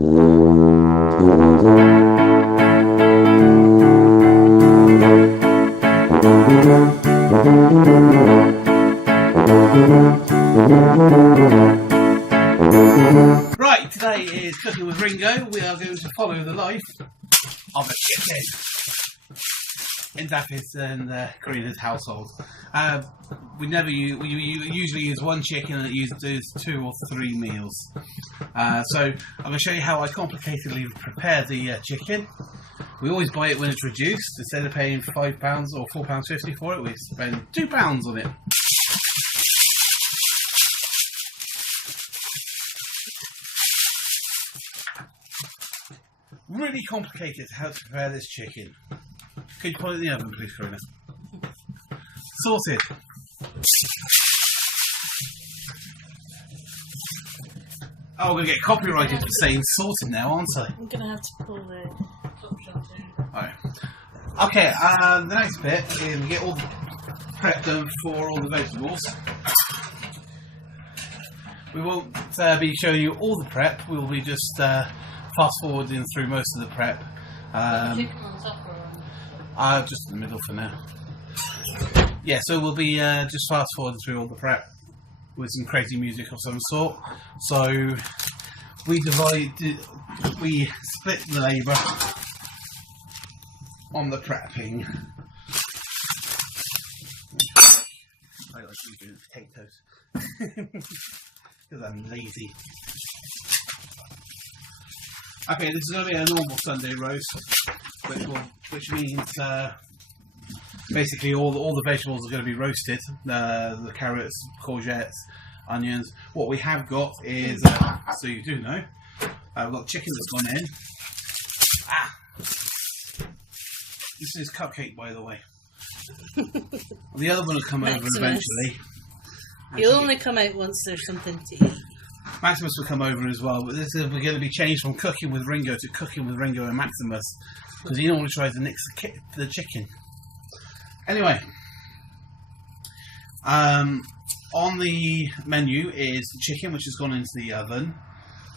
Right, today is Cooking with Ringo. We are going to follow the life of a chicken in Dafy's and Karina's household. We usually use one chicken and it uses 2 or 3 meals. So I'm going to show you how I complicatedly prepare the chicken. We always buy it when it's reduced. Instead of paying £5 or £4.50 for it, we spend £2 on it. Really complicated how to prepare this chicken. Could you put it in the oven, please, Karina? Sorted. Oh, we're going to get copyrighted for saying sorted now, aren't I? I'm going to have to pull the top shot in. Alright. Okay, the next bit is we get all the prep done for all the vegetables. We won't be showing you all the prep, we'll be just fast forwarding through most of the prep. Chicken on top or just in the middle for now. Yeah, so we'll be just fast forwarding through all the prep with some crazy music of some sort. So we split the labour on the prepping. I like doing potatoes because I'm lazy. Okay, this is going to be a normal Sunday roast, which means basically all the vegetables are going to be roasted. The carrots, courgettes, onions. What we have got is, so you do know, we've got chicken that's gone in. This is Cupcake, by the way. The other one will come over eventually. You'll only come out once there's something to eat. Maximus will come over as well, but this is going to be changed from Cooking with Ringo to Cooking with Ringo and Maximus, because he normally tries to nix the chicken. Anyway, on the menu is the chicken, which has gone into the oven.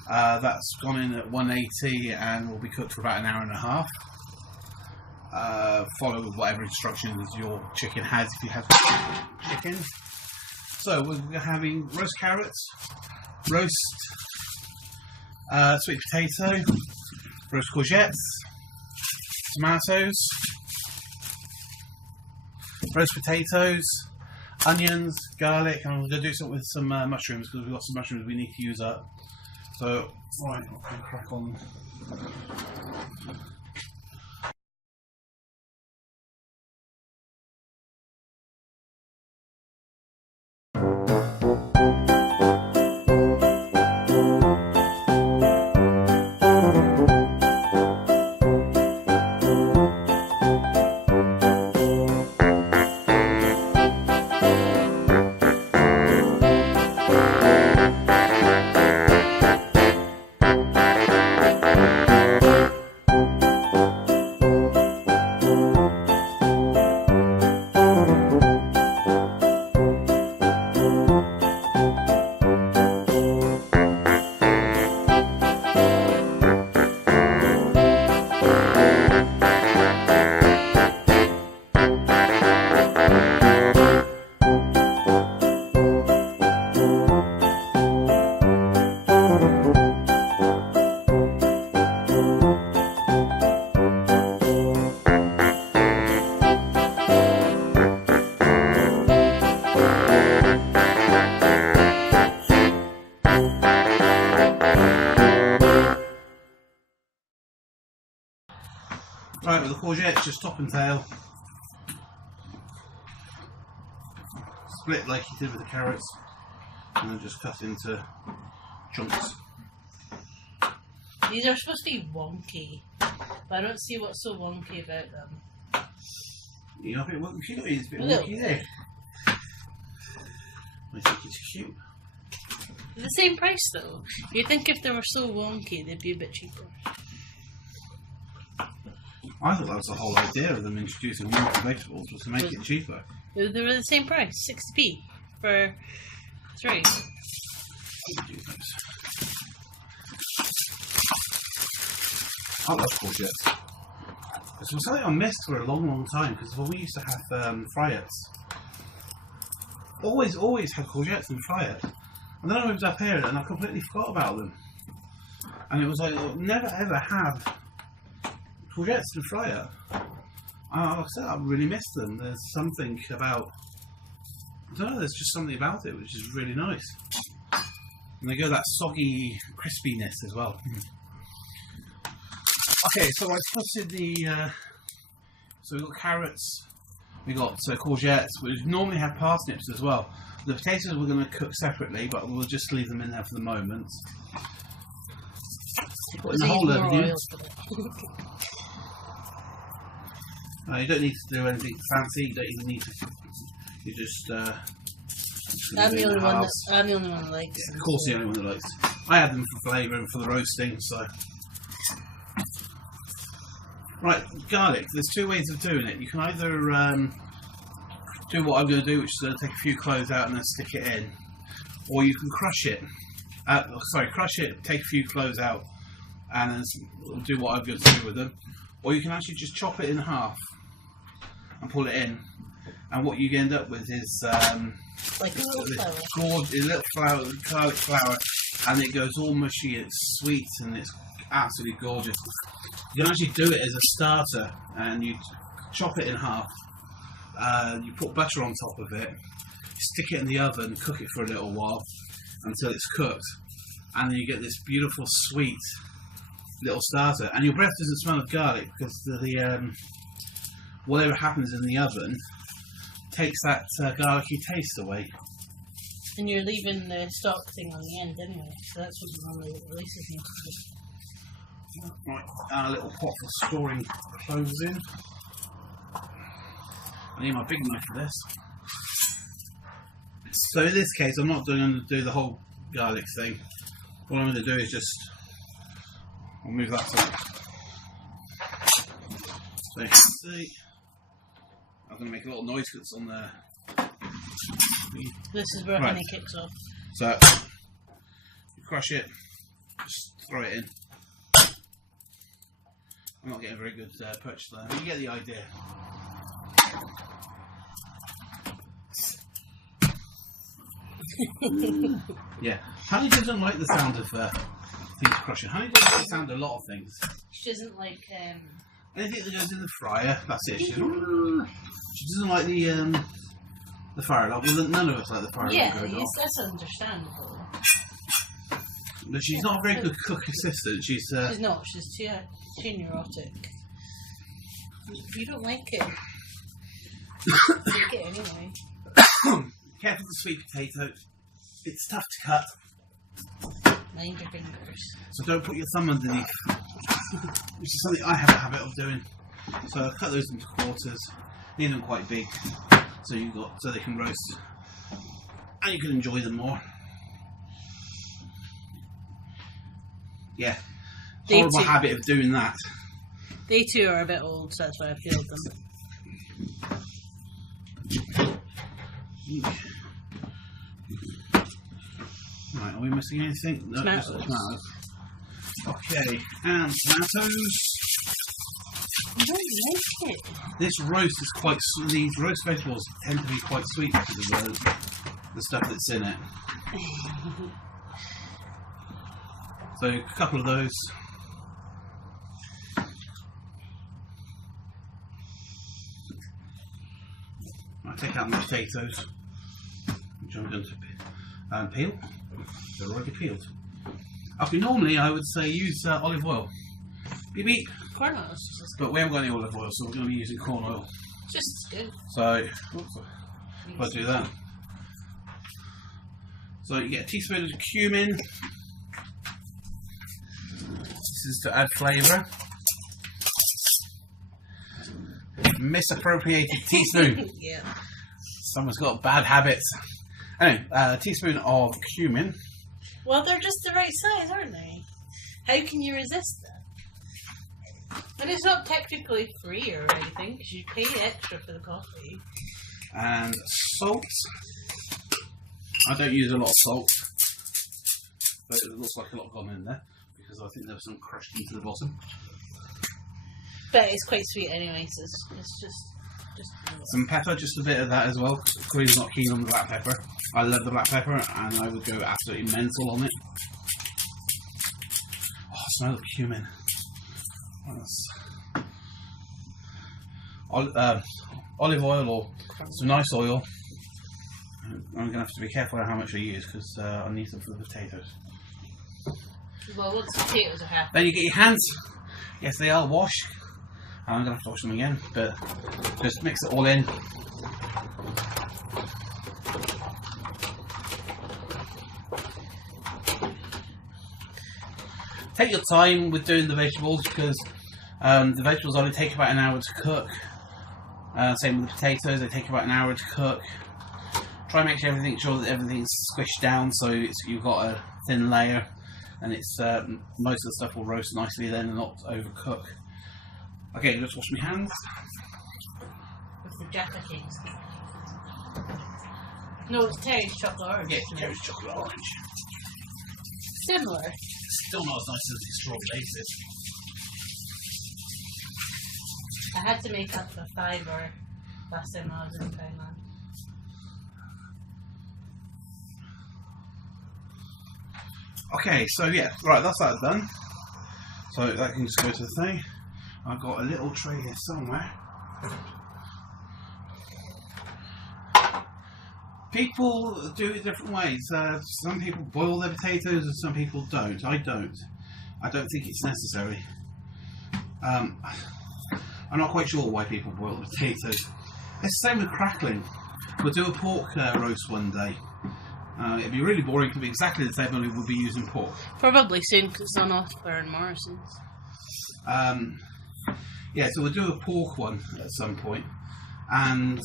That's gone in at 180 and will be cooked for about an hour and a half. Follow whatever instructions your chicken has if you have chicken. So we're having roast carrots, roast sweet potato, roast courgettes, tomatoes, roast potatoes, onions, garlic, and I'm going to do something with some mushrooms because we've got some mushrooms we need to use up. So, right, I'll crack on. Right, with the courgettes, just top and tail. Split like you did with the carrots, and then just cut into chunks. These are supposed to be wonky, but I don't see what's so wonky about them. You know, a bit wonky, it's a bit wonky there. I think it's cute. They're the same price though. You'd think if they were so wonky, they'd be a bit cheaper. I thought that was the whole idea of them introducing wonky vegetables, was to make it cheaper. They were the same price, 60p for 3. I love courgettes. It was something I missed for a long, long time because when we used to have fryettes, always had courgettes and fryettes. And then I moved up here and I completely forgot about them. And it was like, I'll never ever have courgettes and fryette. Like I said, I really miss them. There's something about, I don't know, there's just something about it which is really nice. And they go that soggy crispiness as well. Okay, so I put in the, so we've got carrots, we've got courgettes, we normally have parsnips as well. The potatoes we're going to cook separately, but we'll just leave them in there for the moment. Put in the whole onion. You don't need to do anything fancy, you don't even need to, you just... I'm the only one that likes them. Of course the only one that likes them. I add them for flavour and for the roasting, so... Right, garlic. There's two ways of doing it. You can either do what I'm going to do, which is take a few cloves out and then stick it in, or you can crush it. Crush it, take a few cloves out, and then do what I'm going to do with them. Or you can actually just chop it in half and pull it in, and what you end up with is like a little flour, garlic flour, and it goes all mushy. It's sweet and it's absolutely gorgeous. You can actually do it as a starter, and you chop it in half. You put butter on top of it, stick it in the oven, cook it for a little while until it's cooked, and then you get this beautiful sweet little starter. And your breath doesn't smell of garlic because the whatever happens in the oven takes that garlicky taste away. And you're leaving the stock thing on the end anyway, so that's what normally releases you. Right, a little pot for storing cloves in. I need my big knife for this. So in this case, I'm not going to do the whole garlic thing. What I'm going to do is just, I'll move that up. So you can see, I'm going to make a little noise because it's on there. This is where honey kicks off. So you crush it, just throw it in. I'm not getting a very good purchase there, but you get the idea. Yeah, Honey doesn't like the sound of things crushing. Honey doesn't like the sound of a lot of things. She doesn't like anything that goes in the fryer. That's it. She doesn't like the fire alarm. Well, none of us like the fire alarm. Yeah, that's understandable. But she's not a very good cook assistant. She's not. She's too neurotic. You don't like it. Take it anyway. Careful with sweet potatoes. It's tough to cut. Mind your fingers. So don't put your thumb underneath. Which is something I have a habit of doing. So I cut those into quarters. Need them quite big, so they can roast, and you can enjoy them more. Yeah, horrible habit of doing that. They too are a bit old, so that's why I peeled them. Right, are we missing anything? No, tomatoes. Okay, and tomatoes. I don't like it. This roast is quite. These roast vegetables tend to be quite sweet because of the stuff that's in it. So a couple of those. I take out my potatoes, which I'm going to peel. They're already peeled. Okay, normally I would say use olive oil. Beep beep. Corn oil. But we haven't got any olive oil, so we're going to be using corn oil. Just as good. So, if I do that. So you get a teaspoon of cumin. This is to add flavour. Misappropriated teaspoon. Yeah. Someone's got bad habits. Anyway, a teaspoon of cumin. Well, they're just the right size, aren't they? How can you resist that? And it's not technically free or anything, because you pay extra for the coffee. And salt. I don't use a lot of salt, but it looks like a lot gone in there, because I think there was some crushed into the bottom. But it's quite sweet anyway, so it's just some pepper, just a bit of that as well. Corinne's not keen on the black pepper. I love the black pepper, and I would go absolutely mental on it. Oh, I smell the cumin. Olive oil or some nice oil. I'm going to have to be careful how much I use because I need some for the potatoes. Well, once the potatoes are happy. Then you get your hands. Yes, they are washed. I'm going to have to wash them again, but just mix it all in. Take your time with doing the vegetables because the vegetables only take about an hour to cook. Same with the potatoes, they take about an hour to cook. Try and make sure that everything's squished down so you've got a thin layer, and it's most of the stuff will roast nicely then and not overcook. Okay, let's wash my hands. With the Jaffa cakes. No, it's Terry's chocolate orange. Yeah, Terry's chocolate orange. Similar. Still not as nice as the strawberry is. I had to make up for fibre last time I was in Thailand. Okay, so yeah, right, that's that done. So that can just go to the thing. I've got a little tray here somewhere. People do it different ways. Some people boil their potatoes and some people don't. I don't. I don't think it's necessary. I'm not quite sure why people boil the potatoes. It's the same with crackling. We'll do a pork roast one day. It'd be really boring to be exactly the same, only we'll be using pork. Probably soon because it's on offer in Morrison's. Yeah, so we'll do a pork one at some point, and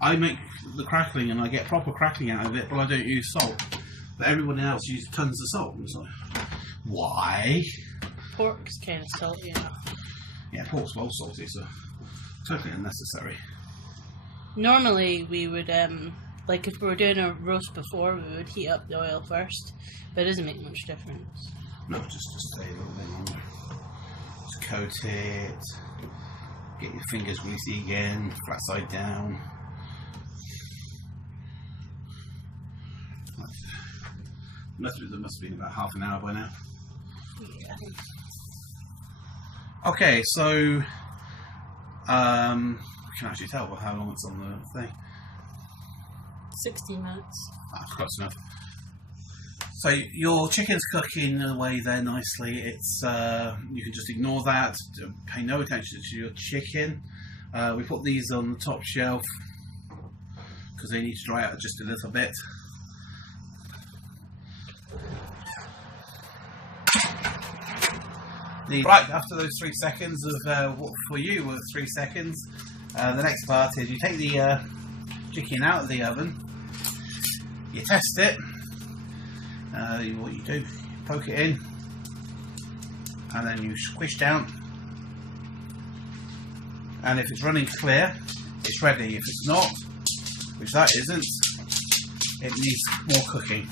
I make the crackling and I get proper crackling out of it, but I don't use salt. But everyone else uses tons of salt. And so, why? Pork's kind of salty enough. Yeah, pork's well salty, so totally unnecessary. Normally we would, like if we were doing a roast before, we would heat up the oil first, but it doesn't make much difference. No, just stay a little bit longer. Just coat it. Get your fingers greasy again, flat side down. There must have been about half an hour by now. Yeah. Okay, so I can actually tell how long it's on the thing. 60 minutes. That's close enough. So your chicken's cooking away there nicely. It's you can just ignore that. Pay no attention to your chicken. We put these on the top shelf because they need to dry out just a little bit. Right, after those 3 seconds of what for you were 3 seconds, the next part is you take the chicken out of the oven, you test it. What you do, you poke it in, and then you squish down, and if it's running clear, it's ready. If it's not, which that isn't, it needs more cooking.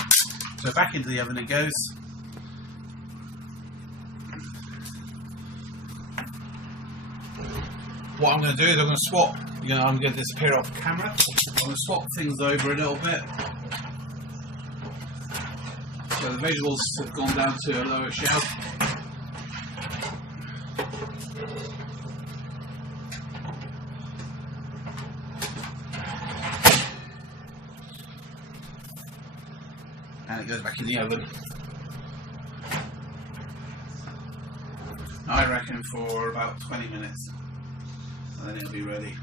So back into the oven it goes. What I'm going to do is I'm going to swap, I'm going to disappear off camera. I'm going to swap things over a little bit. So the vegetables have gone down to a lower shelf. And it goes back in the oven. I reckon for about 20 minutes. And then it'll be ready.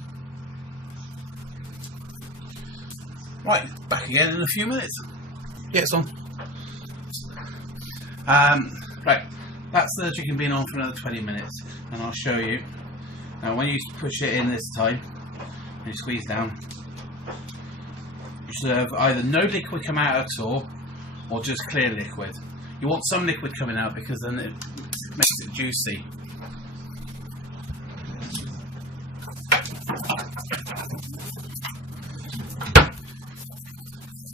Right, back again in a few minutes. Yeah, it's on. Right, that's the chicken being on for another 20 minutes, and I'll show you. Now, when you push it in this time, and you squeeze down, you should have either no liquid come out at all, or just clear liquid. You want some liquid coming out because then it makes it juicy.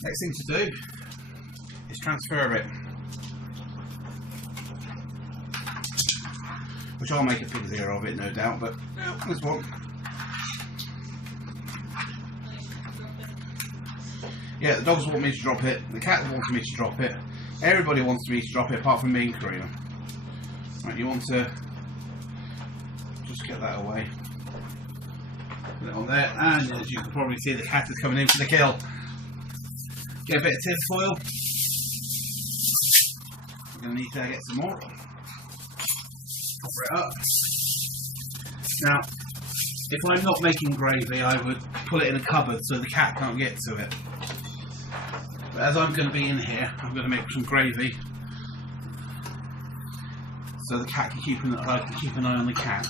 Next thing to do is transfer it. which I'll make a pig's ear of it, no doubt, but this one. Yeah, the dogs want me to drop it, the cat wants me to drop it, everybody wants me to drop it apart from me and Karina. Right, you want to just get that away. Put it on there, and as you can probably see, the cat is coming in for the kill. Get a bit of tin foil. I'm going to need to get some more. Cover it up. Now, if I'm not making gravy, I would put it in a cupboard so the cat can't get to it. But as I'm going to be in here, I'm going to make some gravy so the cat can keep an eye on the cat.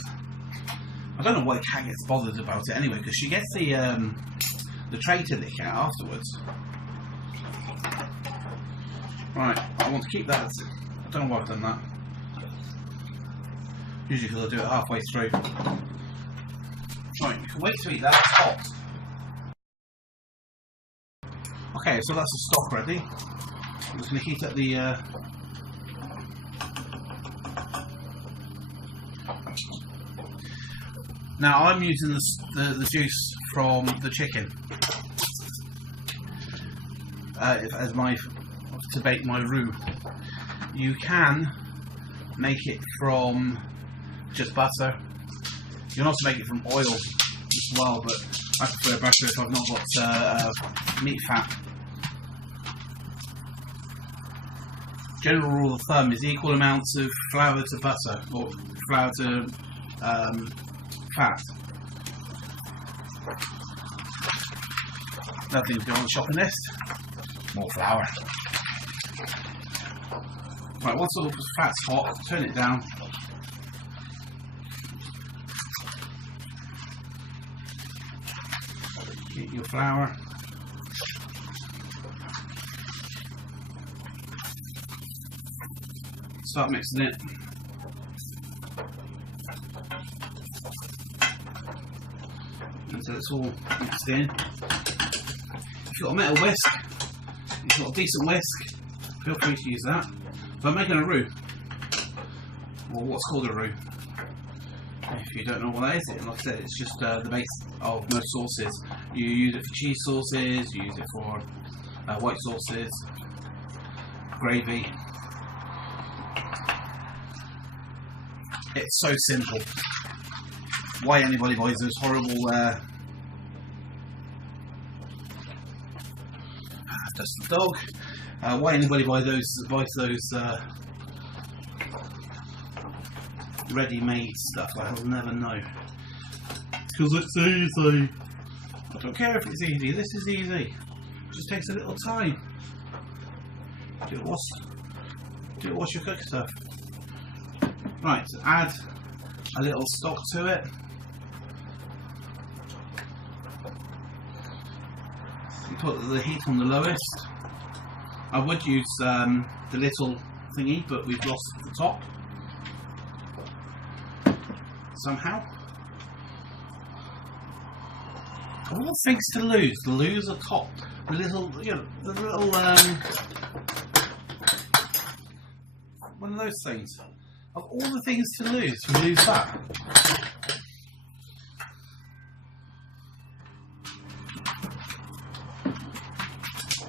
I don't know why the cat gets bothered about it anyway, because she gets the tray to lick out afterwards. Right, I want to keep that. I don't know why I've done that. Usually because I do it halfway through. Right, you can wait to eat that. It's hot. Okay, so that's the stock ready. I'm just going to heat up the. Now I'm using the juice from the chicken as to bake my roux. You can make it from just butter. You can also make it from oil as well, but I prefer butter if I've not got meat fat. General rule of thumb is equal amounts of flour to butter, or flour to fat. Nothing to do on the shopping list. More flour. Right, once all the fat's hot, turn it down. Get your flour. Start mixing it. Until it's all mixed in. If you've got a metal whisk, if you've got a decent whisk, feel free to use that. If I'm making a roux, or what's called a roux, if you don't know what that is, like I said, it's just the base of most sauces. You use it for cheese sauces, you use it for white sauces, gravy. It's so simple. Why anybody buys those horrible that's the dog. Why anybody buys those ready-made stuff, I'll never know. Because it's easy. I don't care if it's easy. This is easy. It just takes a little time. Do it whilst you cook stuff. Right, add a little stock to it. You put the heat on the lowest. I would use the little thingy, but we've lost the top somehow. Of all things to lose a top. The little, one of those things. Of all the things to lose, you lose that.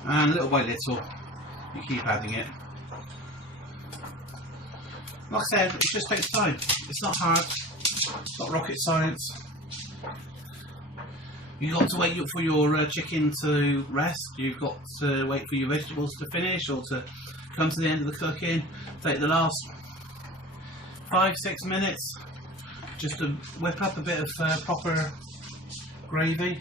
And little by little, you keep adding it. Like I said, it just takes time. It's not hard. It's not rocket science. You've got to wait for your chicken to rest. You've got to wait for your vegetables to finish or to come to the end of the cooking. Take the last 5-6 minutes just to whip up a bit of proper gravy.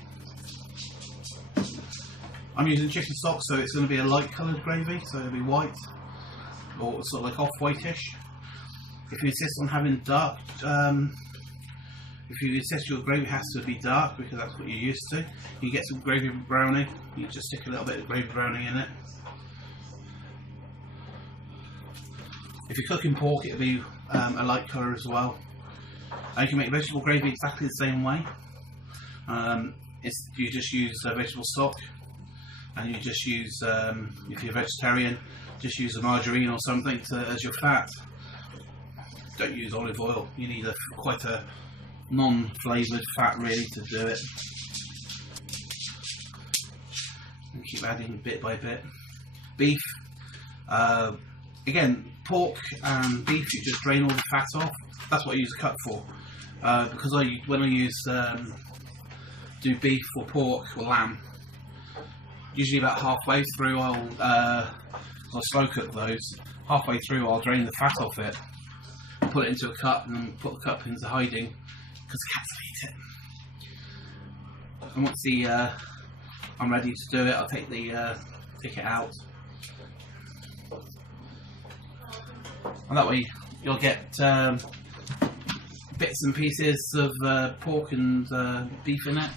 I'm using chicken stock, so it's going to be a light coloured gravy, so it'll be white or sort of like off-whitish. If you insist on having dark, if you insist your gravy has to be dark because that's what you're used to, you get some gravy browning. You just stick a little bit of gravy browning in it. If you're cooking pork, it'll be a light colour as well. And you can make vegetable gravy exactly the same way. You just use vegetable stock, and you just use, if you're vegetarian, just use a margarine or something as your fat. don't use olive oil. You need quite a non-flavoured fat really to do it. And keep adding bit by bit. Beef. Again, pork and beef, you just drain all the fat off. That's what I use a cup for. Because when I use do beef or pork or lamb, usually about halfway through I'll slow cook those. Halfway through I'll drain the fat off it, put it into a cup, and then put the cup into hiding because the cats will eat it. And once I'm ready to do it, I'll take it out, and that way you'll get bits and pieces of pork and beef in it.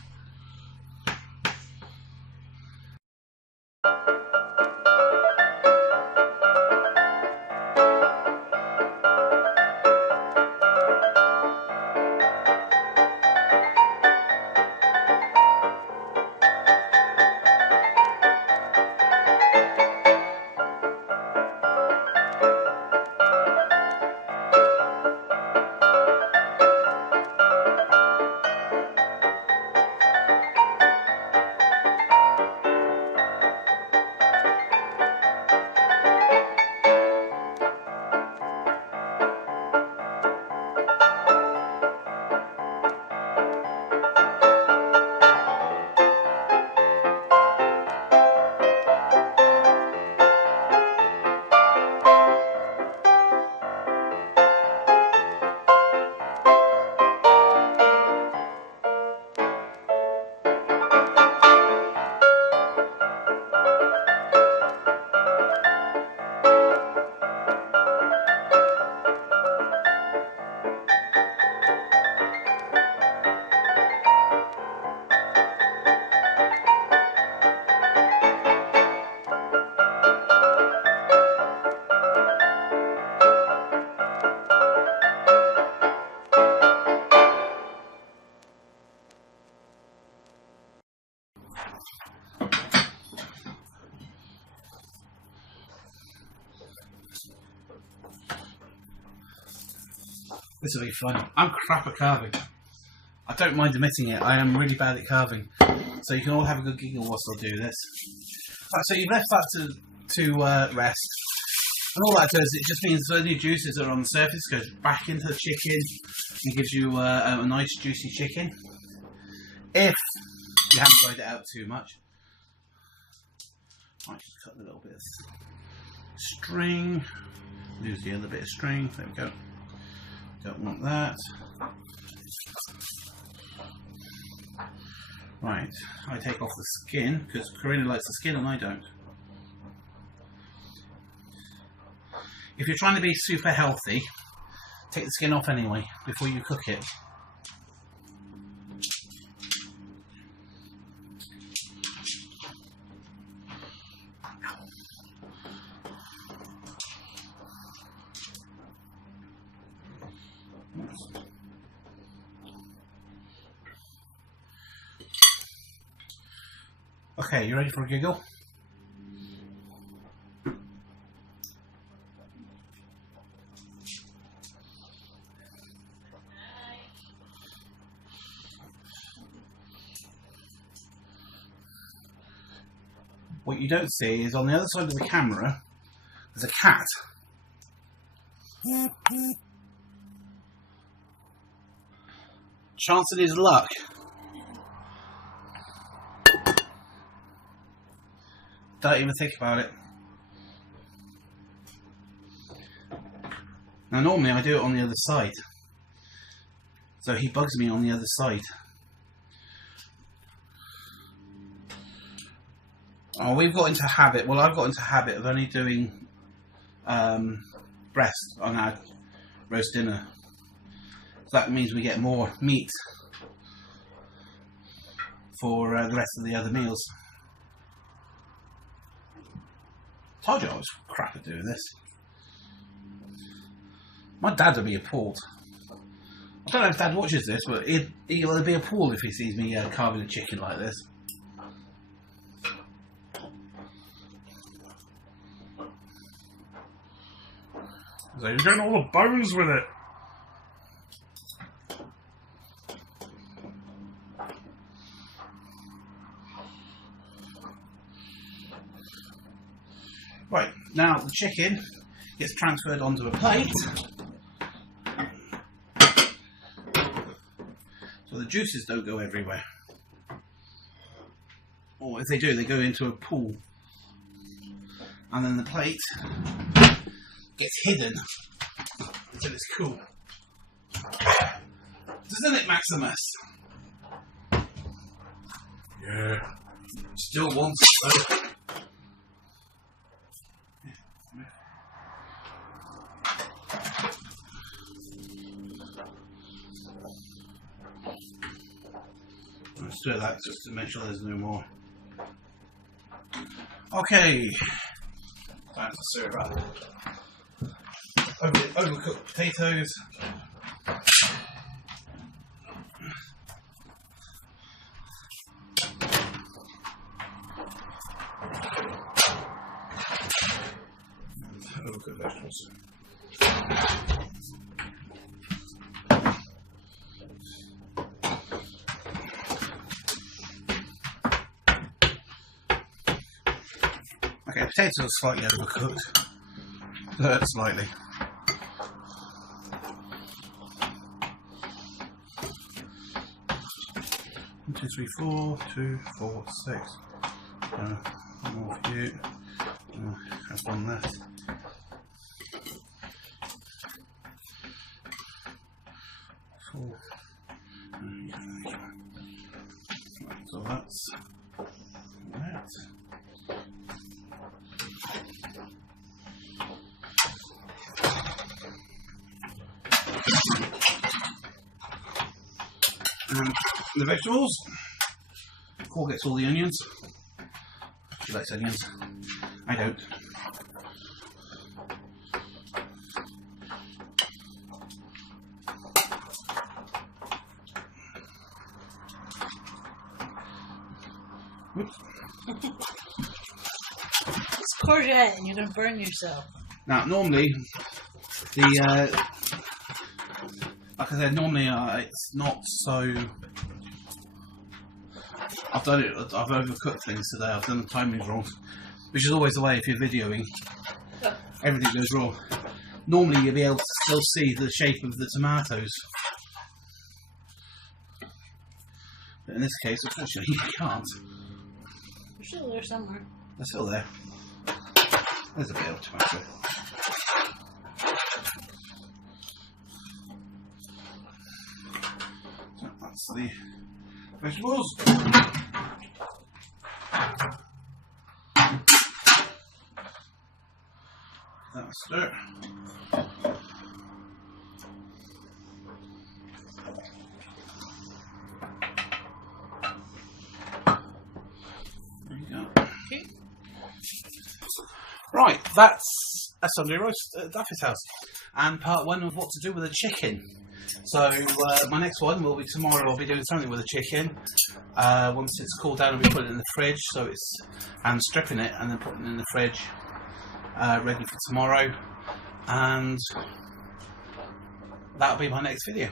This will be fun. I'm crap at carving. I don't mind admitting it. I am really bad at carving. So you can all have a good giggle whilst I do this. Right, so you've left that to rest. And all that does, it just means the new juices that are on the surface goes back into the chicken and gives you a nice juicy chicken. If you haven't dried it out too much. I just cut a little bit of string. Lose the other bit of string. There we go. Don't want that. Right, I take off the skin because Karina likes the skin and I don't. If you're trying to be super healthy, take the skin off anyway before you cook it. Okay, you ready for a giggle? What you don't see is on the other side of the camera, there's a cat. Chance of his luck. Don't even think about it. Now normally I do it on the other side. So he bugs me on the other side. Oh, we've got into a habit, well I've got into a habit of only doing breast on our roast dinner. So that means we get more meat for the rest of the other meals. Told you I was crap at doing this. My dad would be appalled. I don't know if Dad watches this, but he'll be appalled if he sees me carving a chicken like this. So you're getting all the bones with it. Now the chicken gets transferred onto a plate, so the juices don't go everywhere. Or if they do, they go into a pool. And then the plate gets hidden until it's cool. Doesn't it, Maximus? Yeah. Still wants it though. Let's do that just to make sure there's no more. Okay. Time to serve up. Overcooked potatoes. And overcooked vegetables. Okay, potatoes are slightly overcooked. Slightly. 1, 2, 3, 4, 2, 4, 6. One more for you. Have one left. Four. So that's that. And the vegetables. Paul gets all the onions. She likes onions. I don't. Oops. It's courgette and you're going to burn yourself. Now, normally, like I said, normally it's not so. I've done it. I've overcooked things today. I've done the timings wrong, which is always the way if you're videoing. Everything goes wrong. Normally, you'll be able to still see the shape of the tomatoes, but in this case, unfortunately, you can't. They're still there somewhere. They're still there. There's a bit of tomato. So that's the vegetables. That's stir. There you go. Okay. Right, that's a Sunday roast at Dafy's house, and part 1 of what to do with a chicken. So my next one will be tomorrow. I'll be doing something with a chicken. Once it's cooled down, I'll be putting it in the fridge. So I'm stripping it and then putting it in the fridge, ready for tomorrow. And that'll be my next video.